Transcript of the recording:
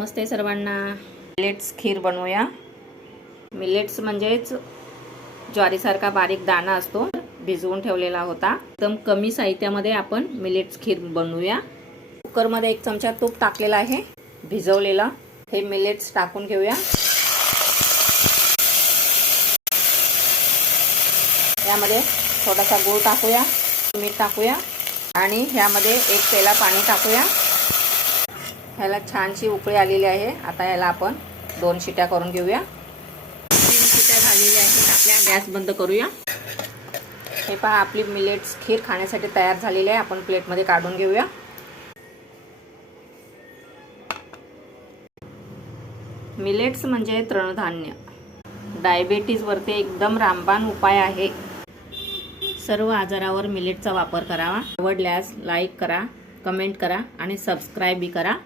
नमस्ते सर्वांना। मिलेट्स खीर बनवूया। मिलेट्स म्हणजेच ज्वारीसारखा बारीक दाणा असतो, भिजवून ठेवलेला होता। एकदम कमी साहित्यामध्ये आपण मिलेट्स खीर बनवूया। कुकरमध्ये 1 चमचा तूप टाकलेला आहे भिजवलेला। हे मिलेट्स टाकून घेऊया। यामध्ये थोडासा गूळ टाकूया, मीठ टाकूया आणि ह्यामध्ये 1 पेला पाणी टाकूया। ह्याला छानशी उकळी आलेली आहे। आता ह्याला आपण 2 शिट्या करून घेऊया। 3 शिट्या झालेल्या आहेत। आपल्या गॅस बंद करूया। हे पहा, आपली मिलेट्स खीर खाण्यासाठी तयार झालेली आहे। आपण प्लेटमध्ये काढून घेऊया। मिलेट्स म्हणजे तृणधान्य, डायबिटीजवरती एकदम रामबाण उपाय आहे। सर्व आजारावर मिलेटचा वापर करावा। आवडल्यास लाईक करा, कमेंट करा आणि सबस्क्राईब करा।